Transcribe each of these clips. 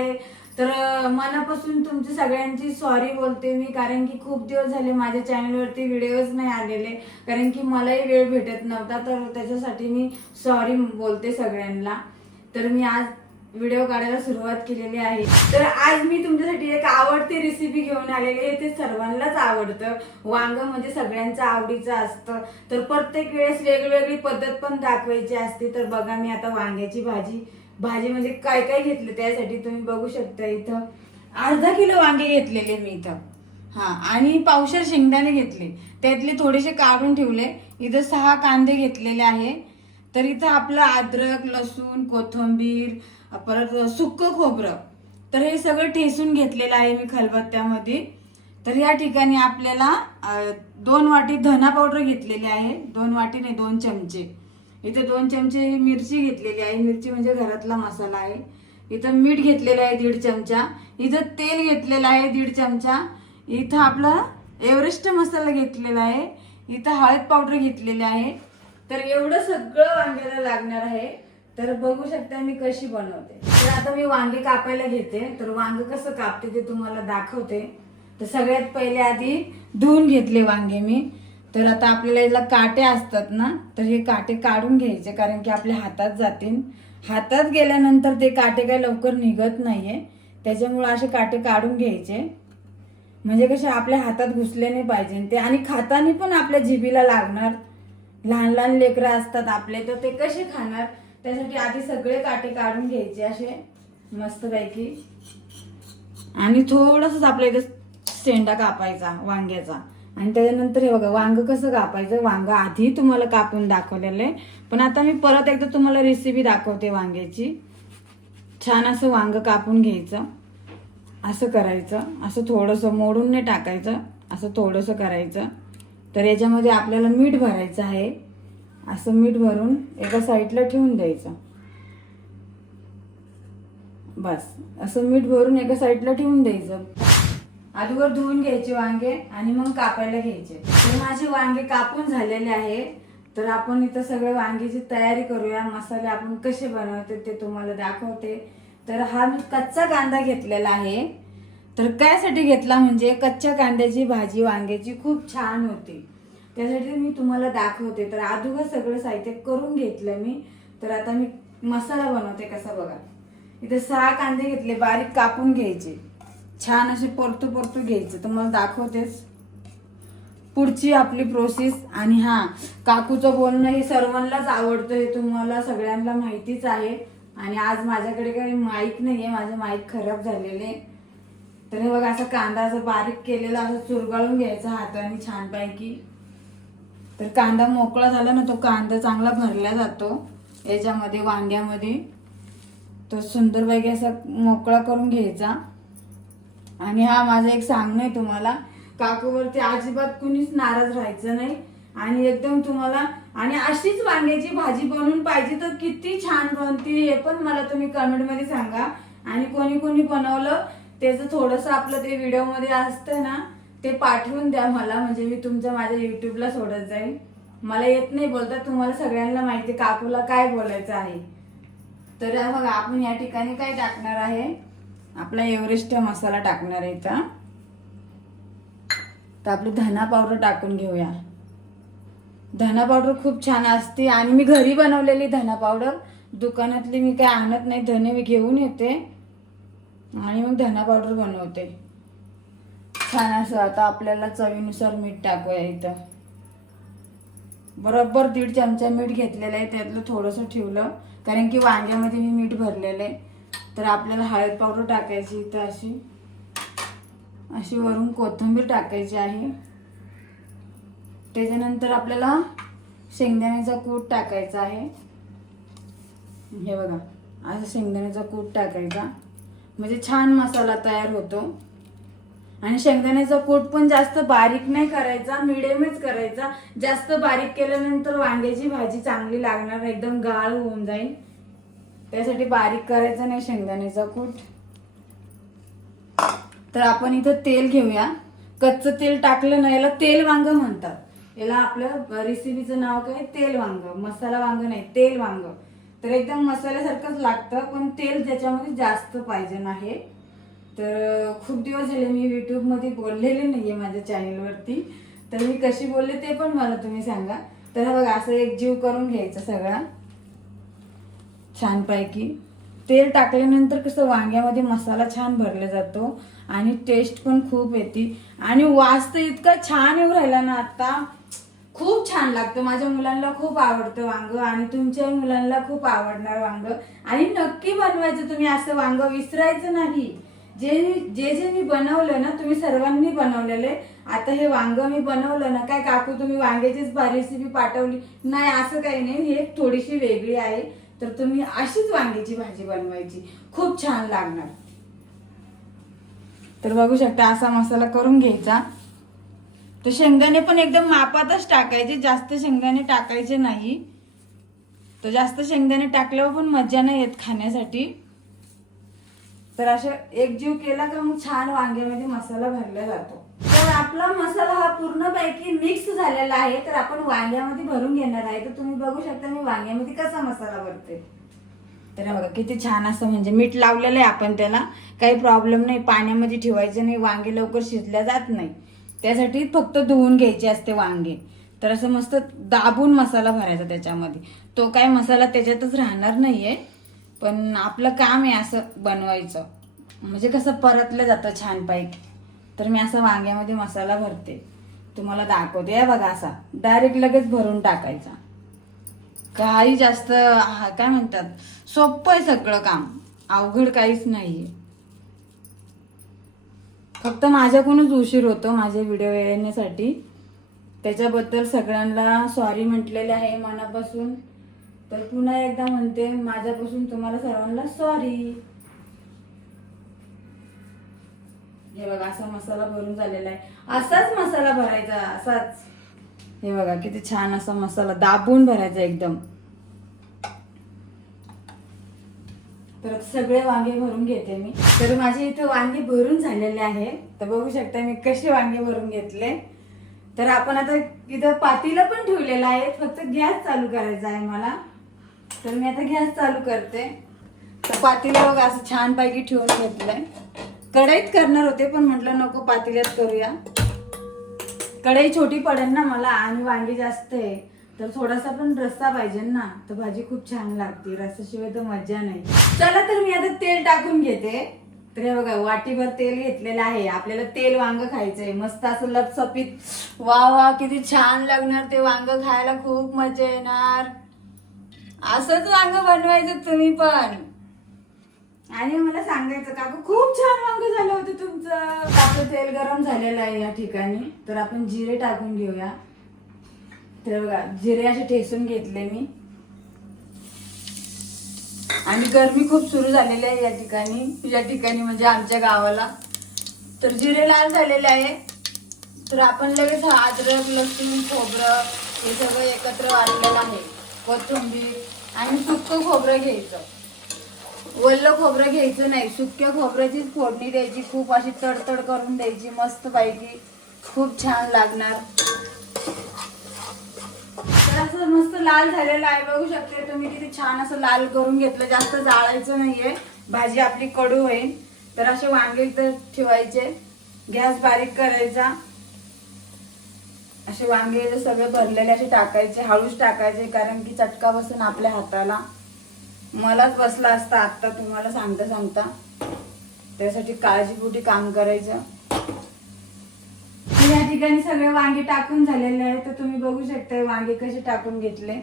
आहे. तर मनापासून तुमच्या सगळ्यांची सॉरी बोलते मी, कारण की खूप दिवस झाले माझ्या चॅनलवरती व्हिडिओज नाही आलेले, कारण की मलाही वेळ भेटत नव्हता. तर त्याच्यासाठी मी सॉरी बोलते सगळ्यांना. तर मी आज व्हिडिओ काढायला सुरुवात केलेली आहे. तर आज मी तुमच्यासाठी एक आवडती रेसिपी घेऊन आलेली आहे. ते सर्वांनाच आवडतं. वांग म्हणजे सगळ्यांचं आवडीचं असतं. तर प्रत्येक वेळेस वेगवेगळी पद्धत पण दाखवायची असते. तर बघा, मी आता वांग्याची भाजी म्हणजे काय काय घेतलं त्यासाठी तुम्ही बघू शकता. इथं अर्धा किलो वांगे घेतलेले मी इथं. आणि पावशेर शेंगदाणे घेतले, त्यातले थोडेसे काढून ठेवले. इथं 6 कांदे घेतलेले आहे. तर इथं आपलं अद्रक, लसूण, कोथिंबीर, परत सुक्क खोबरं, तर हे सगळं ठेसून घेतलेलं आहे मी खलबत्त्यामध्ये. तर या ठिकाणी आपल्याला 2 वाटी धना पावडर घेतलेली आहे. 2 वाटी नाही, 2 चमचे. इथं 2 चमचे मिरची घेतलेली आहे. मिरची म्हणजे घरातला मसाला आहे. इथं मीठ घेतलेलं आहे 1.5 चमचा. इथं तेल घेतलेलं आहे 1.5 चमचा. इथं आपला एव्हरेस्ट मसाला घेतलेला आहे. इथं हळद पावडर घेतलेली आहे. तर एवढं सगळं वांग्याला लागणार आहे. तर बघू शकता मी कशी बनवते. तर आता मी वांगे कापायला घेते. तर वांग कसं कापते ते तुम्हाला दाखवते. तर सगळ्यात पहिले आधी धुवून घेतले वांगे मी. तर आता आपल्याला याला काटे असतात ना, तर हे काटे काढून घ्यायचे, कारण की आपल्या हातात जातील. हातात गेल्यानंतर ते काटे काही लवकर निघत नाहीये, त्याच्यामुळे असे काटे काढून घ्यायचे, म्हणजे कसे आपल्या हातात घुसले नाही पाहिजे ते. आणि खाताना पण आपल्या जिभेला लागणार. लहान लहान लेकरं असतात आपले, तर ते कसे खाणार. त्यासाठी आधी सगळे काटे काढून घ्यायचे असे मस्तपैकी. आणि थोडंसं आपल्या इथं शेंडा कापायचा वांग्याचा. आणि त्याच्यानंतर हे बघा, वांग कसं कापायचं. वांग आधी तुम्हाला कापून दाखवलेलं आहे, पण आता मी परत एकदा तुम्हाला रेसिपी दाखवते वांग्याची. छान असं वांग कापून घ्यायचं, असं करायचं. असं थोडंसं मोडून नाही टाकायचं, असं थोडंसं करायचं. तर याच्यामध्ये आपल्याला मीठ भरायचं आहे. असं मीठ भरून एका साईडला ठेवून द्यायचं. बस असं मीठ भरून एका साईडला ठेवून द्यायचं. अगोदर धुवून घ्यायचे वांगे आणि मग कापायला घ्यायचे. तर माझे वांगे कापून झालेले आहे. तर आपण इथं सगळे वांग्याची तयारी करूया. मसाले आपण कसे बनवते ते तुम्हाला दाखवते. तर हा मी कच्चा कांदा घेतलेला आहे. तर कायसाठी घेतला म्हणजे कच्च्या कांद्याची भाजी वांग्याची खूप छान होती, त्यासाठी मी तुम्हाला दाखवते. तर अगोदर सगळं साहित्य करून घेतलं मी. तर आता मी मसाला बनवते कसा बघा. इथे 6 कांदे घेतले, बारीक कापून घ्यायचे, छान असे परतू घ्यायचे. तुम्हाला दाखवतेच पुढची आपली प्रोसेस. आणि काकूचं बोलणं हे सर्वांनाच आवडतं, हे तुम्हाला सगळ्यांना माहितीच आहे. आणि आज माझ्याकडे काही माईक नाहीये, माझे माईक खराब झालेले. तर हे बघा, असं कांदा असं बारीक केलेला असं चुरगाळून घ्यायचा हाताने छानपैकी. तर कांदा मोकळा झाला ना, तो कांदा चांगला भरला जातो याच्यामध्ये वांग्यामध्ये. तो सुंदरपैकी असा मोकळा करून घ्यायचा. आणि माझं एक सांगणं आहे तुम्हाला, काकूवरती अजिबात कुणीच नाराज राहायचं नाही. आणि एकदम तुम्हाला आणि अशीच वांग्याची भाजी बनवून पाहिजे तर किती छान बनते हे पण मला तुम्ही कमेंटमध्ये सांगा. आणि कोणी कोणी बनवलं त्याचं थोडंसं आपलं ते व्हिडिओमध्ये असतं ना, ते पाठवून द्या मला, म्हणजे मी तुमच्या माझ्या युट्यूबला सोडत जाईल. मला येत नाही बोलता, तुम्हाला सगळ्यांना माहिती काकूला काय बोलायचं आहे. तर बघा, आपण या ठिकाणी काय टाकणार आहे, आपला एव्हरेस्ट मसाला टाकणार आहे इथं. तर आपली धना पावडर टाकून घेऊया. धना पावडर खूप छान असते आणि मी घरी बनवलेली धना पावडर, दुकानातली मी काय आणत नाही. धने मी घेऊन येते आणि मग धना पावडर बनवते छान असं. आता आपल्याला चवीनुसार मीठ टाकूया. इथं बरोबर 1.5 चमचा मीठ घेतलेलं आहे, त्यातलं थोडंसं ठेवलं कारण की वांग्यामध्ये मी मीठ भरलेलं आहे. तर आपल्याला हळद पावडर टाकायची इथं अशी वरून कोथिंबीर टाकायची आहे. त्याच्यानंतर आपल्याला शेंगदाण्याचा कूट टाकायचा आहे. हे बघा, असं शेंगदाण्याचा कूट टाकायचा, म्हणजे छान मसाला तयार होतो. आणि शेंगदाण्याचा कूट पण जास्त बारीक नाही करायचा, मिडियमच करायचा. जास्त बारीक केल्यानंतर वांग्याची भाजी चांगली लागणार, एकदम गाळ होऊन जाईल. त्यासाठी बारीक करायचा नाही शेंगदाण्याचा कूट. तर आपण इथं तेल घेऊया. कच्चं तेल टाकलं ना, याला तेल वांग म्हणतात. याला आपल्या रेसिपीचं नाव काय, तेल वांग. मसाला वांग नाही, तेल वांग. तर एकदम मसाल्यासारखंच लागतं, पण तेल त्याच्यामध्ये जास्त पाहिजे नाही. तर खूप दिवस झाले मी यूट्यूबमध्ये बोललेले नाहीये माझ्या चॅनलवरती, तर मी कशी बोलले ते पण मला तुम्ही सांगा. तर हा बघा असं एक जीव करून घ्यायचा सगळा छानपैकी. तेल टाकल्यानंतर कसं वांग्यामध्ये मसाला छान भरला जातो आणि टेस्ट पण खूप येते आणि वास तर इतका छान येऊ राहिला ना आता, खूप छान लागतं. माझ्या मुलांना खूप आवडतं वांग आणि तुमच्या मुलांना खूप आवडणार वांग. आणि नक्की बनवायचं तुम्ही असं वांग, विसरायचं नाही. जे जे जे मी बनवलं ना तुम्ही सर्वांनी बनवलेले. आता हे वांग मी बनवलं ना, काय काकू तुम्ही वांग्याचीच रेसिपी पाठवली नाही असं काही नाही, हे थोडीशी वेगळी आहे. तर तुम्ही अशीच वांग्याची भाजी बनवायची, खूप छान लागणार. तर बघू शकता असा मसाला करून घ्यायचा. तर शेंगदाणे पण एकदम मापातच टाकायचे, जास्त शेंगदाणे टाकायचे नाही. तर जास्त शेंगदाणे टाकल्यावर पण मजा नाही येत खाण्यासाठी. तर असं एकजीव केला का मग छान वांग्यामध्ये मसाला भरला जातो. तर आपला मसाला हा पूर्णपैकी मिक्स झालेला आहे. तर आपण वांग्यामध्ये भरून घेणार आहे. तर तुम्ही बघू शकता मी वांग्यामध्ये कसा मसाला भरते. तर बघा किती छान असं, म्हणजे मीठ लावलेलं आहे आपण त्याला, काही प्रॉब्लेम नाही. पाण्यामध्ये ठेवायचं नाही, वांगे लवकर शिजल्या जात नाही. त्यासाठी फक्त धुवून घ्यायचे असते वांगे. तर असं मस्त दाबून मसाला भरायचा त्याच्यामध्ये. तो काय मसाला त्याच्यातच राहणार नाहीये, पण आपलं काम आहे असं बनवायचं, म्हणजे कसं परतलं जातं छानपैकी. तर मी असं वांग्यामध्ये मसाला भरते, तुम्हाला दाखवते. या बघा असा डायरेक्ट लगेच भरून टाकायचा. काही जास्त काय म्हणतात, सोपं आहे सगळं काम, अवघड काहीच नाहीये. फक्त माझ्याकडूनच उशीर होतो माझे व्हिडिओ येण्यासाठी, त्याच्याबद्दल सगळ्यांना सॉरी म्हटलेले आहे मनापासून. तर पुन्हा एकदा म्हणते माझ्यापासून तुम्हाला सर्वांना सॉरी. हे बघा असा मसाला भरून झालेला आहे. असाच मसाला भरायचा, असाच. हे बघा किती छान असा मसाला दाबून भरायचा एकदम. तर सगळे वांगे भरून घेते मी. तर माझे इथे वांगे भरून झालेले आहे. तर बघू शकता मी कसे वांगे भरून घेतले. तर आपण आता इथं पातीला पण ठेवलेलं आहे, फक्त गॅस चालू करायचा आहे मला. तर मी आता गॅस चालू करते. तर पातीला बघा असं छान पैकी ठेवून घेतलंय. कढईत करणार होते पण म्हटलं नको पातेल्यात करूया. कढई छोटी पडेल ना मला आणि वांगी जास्त आहे, तर थोडासा पण रस्सा पाहिजे ना, तर भाजी खूप छान लागते. रस्साशिवाय तर मजा नाही. चला तर मी आता तेल टाकून घेते. तर हे बघा वाटीभर तेल घेतलेलं आहे. आपल्याला तेल वांग खायचंय मस्त असं लपसपीत. वा वा किती छान लागणार ते वांग खायला, खूप मजा येणार. असंच वांग बनवायचं तुम्ही पण. आणि मला सांगायचं काकू खूप छान वांग झालं होतं तुमचं. आपलं तेल गरम झालेलं आहे या ठिकाणी. तर आपण जिरे टाकून घेऊया. तर बघा जिरे असे ठेसून घेतले मी. आणि गरमी खूप सुरू झालेली आहे या ठिकाणी म्हणजे आमच्या गावाला. तर जिरे लाल झालेले आहे. तर आपण लगेच अद्रक लसूण खोबरं हे सगळं एकत्र वाढलेलं आहे. कोथिंबीर आणि सुक्कं खोबरं घ्यायचं. ओलं खोबरं घ्यायचं नाही, सुक्या खोबऱ्याचीच फोडणी द्यायची. खूप अशी तडतड करून द्यायची मस्त पैकी, खूप छान लागणार. तर असं मस्त लाल झालेलं आहे, बघू शकते तुम्ही किती छान असं लाल करून घेतलं. जास्त जाळायचं नाहीये, भाजी आपली कडू होईल. तर असे वांगे इथं ठेवायचे, गॅस बारीक करायचा. असे वांगे सगळे भरलेले असे टाकायचे, हळूच टाकायचे कारण की चटका बसून आपल्या हाताला. मलाच बसला असता आता तुम्हाला सांगता सांगता, त्यासाठी काळजीपोटी काम करायचं. या ठिकाणी सगळे वांगे टाकून झालेले आहे. तर तुम्ही बघू शकता वांगे कसे टाकून घेतले.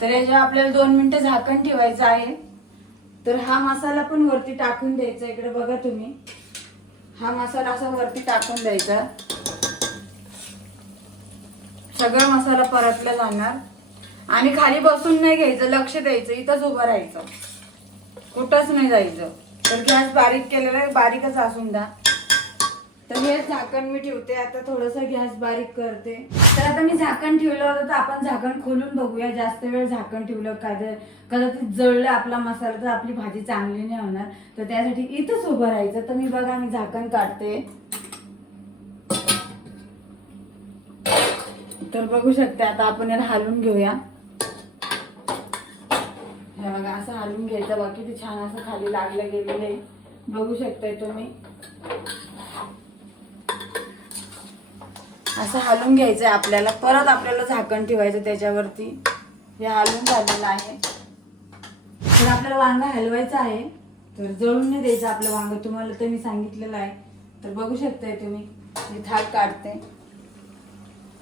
तर याच्यावर आपल्याला 2 मिनिटं झाकण ठेवायचं आहे. तर हा मसाला पण वरती टाकून द्यायचा. इकडे बघा तुम्ही, हा मसाला असा वरती टाकून द्यायचा. सगळा मसाला परतला जाणार. आणि खाली बसून नाही घ्यायचं, लक्ष द्यायचं, इथंच उभं राहायचं, कुठंच नाही जायचं. तर गॅस बारीक केलेला आहे, बारीकच असून द्या. तर हे झाकण मी ठेवते. आता थोडंसं गॅस बारीक करते. तर आता मी झाकण ठेवलं होतं, तर आपण झाकण खोलून बघूया. जास्त वेळ झाकण ठेवलं कदाचित जळलं आपला मसाला तर आपली भाजी चांगली नाही होणार. तर त्यासाठी इथंच उभं राहायचं. तर मी बघा मी झाकण काढते. तर बघू शकते आता आपण याला हलवून घेऊया. हे बघा असं हलवून घ्यायचं. बघा किती छान असं खाली लागलं गेलेलं आहे, बघू शकताय तुम्ही. असं हलवून घ्यायचंय आपल्याला. परत आपल्याला झाकण ठेवायचं त्याच्यावरती. हे हलवून झालेलं आहे. तर आपल्याला वांग हलवायचं आहे, तर जळून नाही द्यायचं आपलं वांग. तुम्हाला तर मी सांगितलेलं आहे. तर बघू शकताय तुम्ही, मी थाट काढते.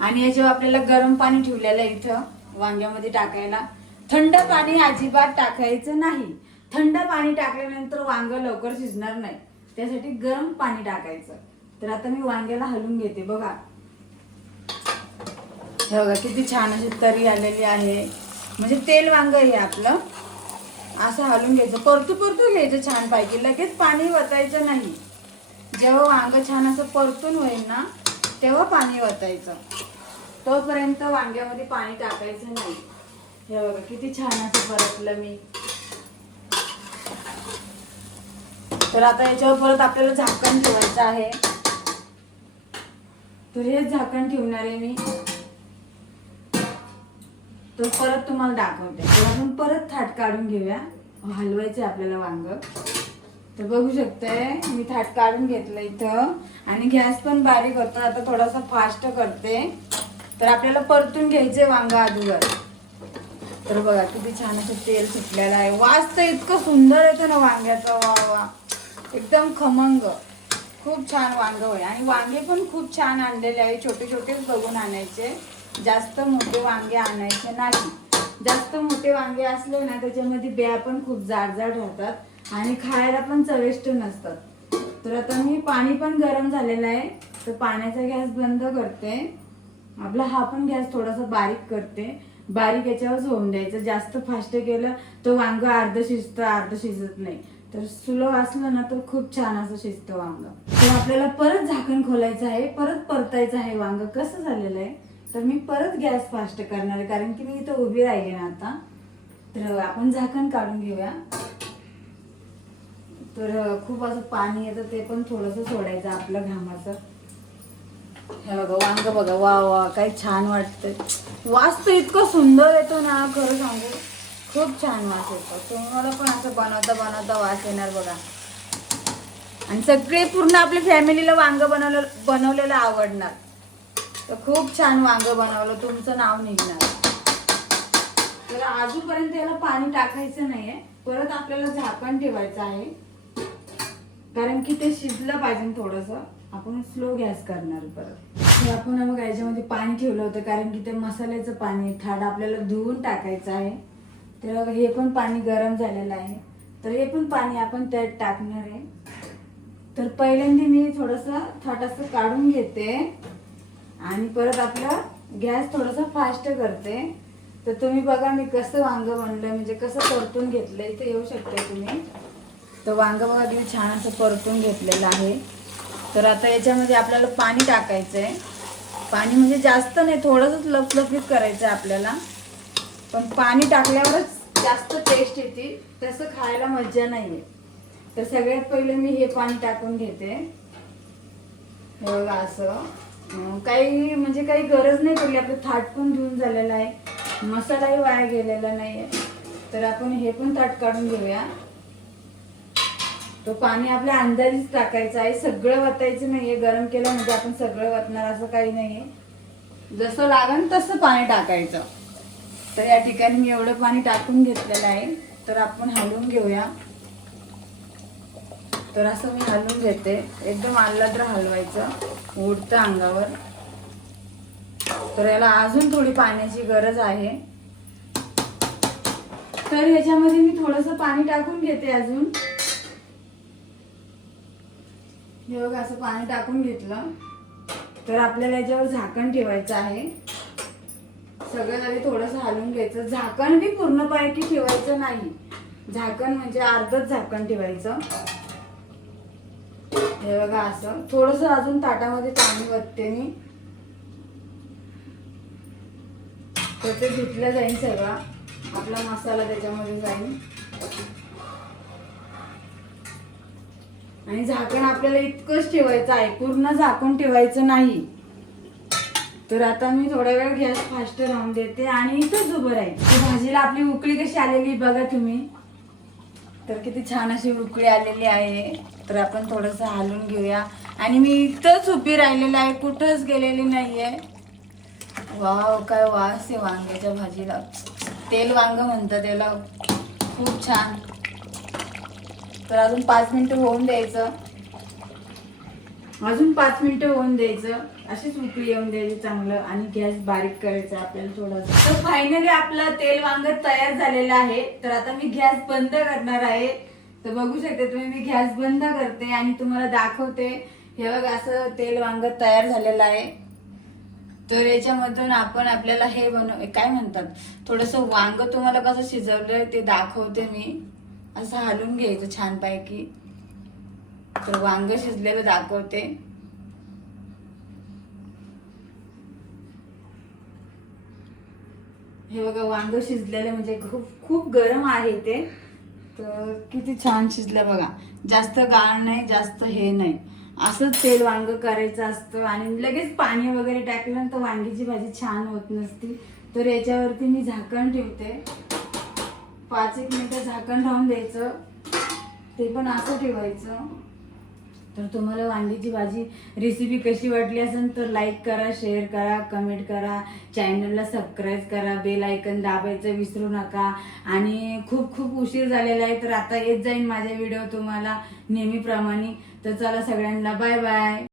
आणि याच्यावर आपल्याला गरम पाणी ठेवलेलं आहे इथं वांग्यामध्ये टाकायला. थंड पाणी अजिबात टाकायचं नाही. थंड पाणी टाकल्यानंतर वांग लवकर शिजणार नाही, त्यासाठी गरम पाणी टाकायचं. तर आता मी वांग्याला हलवून घेते. बघा हे बघा किती छान अशी तरी आलेली आहे, म्हणजे तेल वांग आहे आपलं. असं हलवून घ्यायचं, परतू घ्यायचं छान पैकी. लगेच पाणी वतायचं नाही. जेव्हा वांग छान असं परतून होईल ना, तेव्हा पाणी वतायचं. तोपर्यंत वांग्यामध्ये पाणी टाकायचं नाही. हे बघा किती छान असं परतलं मी. तर आता याच्यावर परत आपल्याला झाकण ठेवायचं आहे. तर हे झाकण ठेवणार आहे मी. तर परत तुम्हाला दाखवते. तर आपण परत थाट काढून घेऊया. हलवायचे आपल्याला वांग. तर बघू शकताय मी थाट काढून घेतलं इथं. आणि गॅस पण बारीक होता, आता थोडासा फास्ट करते. तर आपल्याला परतून घ्यायचे वांग अगोदर. तर बघा किती छान असं तेल सुटलेलं आहे. वास तर इतकं सुंदर येतो ना वांग्याचा, वा वा, एकदम खमंग. खूप छान वांग होय. आणि वांगे पण खूप छान आणलेले आहे. छोटे छोटेच बघून आणायचे, जास्त मोठे वांगे आणायचे नाही. जास्त मोठे वांगे असले ना, त्याच्यामध्ये बिया पण खूप जाड राहतात आणि खायला पण चविष्ट नसतात. तर आता मी पाणी पण गरम झालेलं आहे, तर पाण्याचा गॅस बंद करते. आपला हा पण गॅस थोडासा बारीक करते. बारीक याच्यावरच होऊन द्यायचं. जास्त फास्ट केलं तर वांग अर्ध शिजतं, अर्ध शिजत नाही. तर स्लो असलं ना तर खूप छान असं शिजतं वांग. तर आपल्याला परत झाकण खोलायचं आहे, परत परतायचं आहे वांग. कसं झालेलं आहे, तर मी परत गॅस फास्ट करणार आहे, कारण की मी इथं उभी राहिली ना आता. तर आपण झाकण काढून घेऊया. तर खूप असं पाणी येतं, ते पण थोडंसं सोडायचं आपलं घामाचं. हे बघा वांग बघा, वा वा काय छान वाटतंय. वास तर इतकं सुंदर येतो ना, खरं सांगू खूप छान वास येतो. तुम्हाला पण असं बनवता वास येणार बघा. आणि सगळे पूर्ण आपल्या फॅमिलीला वांग बनवलेलं आवडणार. तर खूप छान वांग बनवलं, तुमचं नाव निघणार. तर अजूनपर्यंत याला पाणी टाकायचं नाहीये. परत आपल्याला झाकण ठेवायचं आहे, कारण की ते शिजलं पाहिजे थोडस. आपण स्लो गॅस करणार परत. हे आपण मग याच्यामध्ये पाणी ठेवलं होतं, कारण की ते मसाल्याचं पाणी थाट आपल्याला धुवून टाकायचं आहे. तर हे पण पाणी गरम झालेलं आहे, तर हे पण पाणी आपण त्यात टाकणार आहे. तर पहिल्यांदा मी थोडंसं थाट असं काढून घेते आणि परत आपला गॅस थोडासा फास्ट करते. तर तुम्ही बघा मी कसं वांग बनलं, म्हणजे कसं परतून घेतलं. इथे येऊ शकता तुम्ही. तर वांग बघा किती छान असं परतून घेतलेलं आहे. तर आता याच्यामध्ये आपल्याला पाणी टाकायचं आहे. पाणी म्हणजे जास्त नाही, थोडंसंच लपलपीत करायचं आहे आपल्याला. पण पाणी टाकल्यावरच जास्त टेस्ट येते, तसं खायला मजा नाही आहे. तर सगळ्यात पहिले मी हे पाणी टाकून घेते. हे बघा असं काही म्हणजे काही गरज नाही पडली. आपलं थाट पण धुवून झालेलं आहे, मसालाही वाया गेलेला नाही आहे. तर आपण हे पण ताट काढून घेऊया. तो पाणी आपल्या अंदाजीच टाकायचं आहे, सगळं वतायचं नाहीये. गरम केलं म्हणजे आपण सगळं वतणार असं काही नाहीये. जसं लागेल तसं पाणी टाकायचं. तर या ठिकाणी मी एवढं पाणी टाकून घेतलेलं आहे. तर आपण हलवून घेऊया. तर असं मी हलवून घेते, एकदम आल्हाद्र हलवायचं, उडतं अंगावर. तर याला अजून थोडी पाण्याची गरज आहे. तर ह्याच्यामध्ये मी थोडंसं पाणी टाकून घेते अजून. हे बघा असं पाणी टाकून घेतलं. तर आपल्याला याच्यावर झाकण ठेवायचं आहे. सगळं आधी थोडंसं हलवून घ्यायचं. झाकण बी पूर्णपणे ठेवायचं नाही, झाकण म्हणजे अर्धच झाकण ठेवायचं. हे बघा असं थोडंसं अजून ताटामध्ये पाणी वतते मी. तर ते धुतलं जाईल सगळा आपला मसाला त्याच्यामध्ये जाईल. आणि झाकण आपल्याला इतकंच ठेवायचं आहे, पूर्ण झाकून ठेवायचं नाही. तर आता मी थोडा वेळ गॅस फास्ट राहून देते आणि इथंच उभं राहील. भाजीला आपली उकळी कशी आलेली बघा तुम्ही, तर किती छान अशी उकळी आलेली आहे. तर आपण थोडंसं हलवून घेऊया आणि मी इथंच उभी राहिलेली आहे, कुठंच गेलेली नाहीये. वाव, काय वास आहे वांग्याच्या भाजीला. तेल वांग म्हणतात त्याला, खूप छान. तर अजून 5 मिनिटं होऊन द्यायचं, अजून 5 मिनिटं होऊन द्यायचं. अशीच उकळी येऊन द्यायची चांगलं आणि गॅस बारीक करायचा आपल्याला थोडासा. तर फायनली आपलं तेल वांग तयार झालेलं आहे. तर आता मी गॅस बंद करणार आहे. तर बघू शकते तुम्ही, मी गॅस बंद करते आणि तुम्हाला दाखवते. हे बघ, असं तेल वांग तयार झालेलं आहे. तर याच्यामधून आपण आपल्याला हे काय म्हणतात, थोडंसं वांग तुम्हाला कसं शिजवलंय ते दाखवते मी. असं हलवून घ्यायचं छानपैकी. तर वांग शिजलेलं दाखवते. हे बघा, वांग शिजलेलं म्हणजे खूप खूप गरम आहे ते. तर किती छान शिजलं बघा. जास्त गाळ नाही, जास्त हे नाही, असंच तेल वांग करायचं असतं. आणि लगेच पाणी वगैरे टाकलं तर वांगीची भाजी छान होत नसती. तर याच्यावरती मी झाकण ठेवते. 5-1 मिनिटं झाकण राहून द्यायचं, ते पण असं ठेवायचं. तर तुम्हाला वांगीची भाजी रेसिपी कशी वाटली असेल तर लाईक करा, शेअर करा, कमेंट करा, चॅनलला सबस्क्राईब करा, बेल आयकन दाबायचं विसरू नका. आणि खूप खूप उशीर झालेला आहे, तर आता येत जाईन माझे व्हिडिओ तुम्हाला नेहमीप्रमाणे. तर चला सगळ्यांना बाय बाय.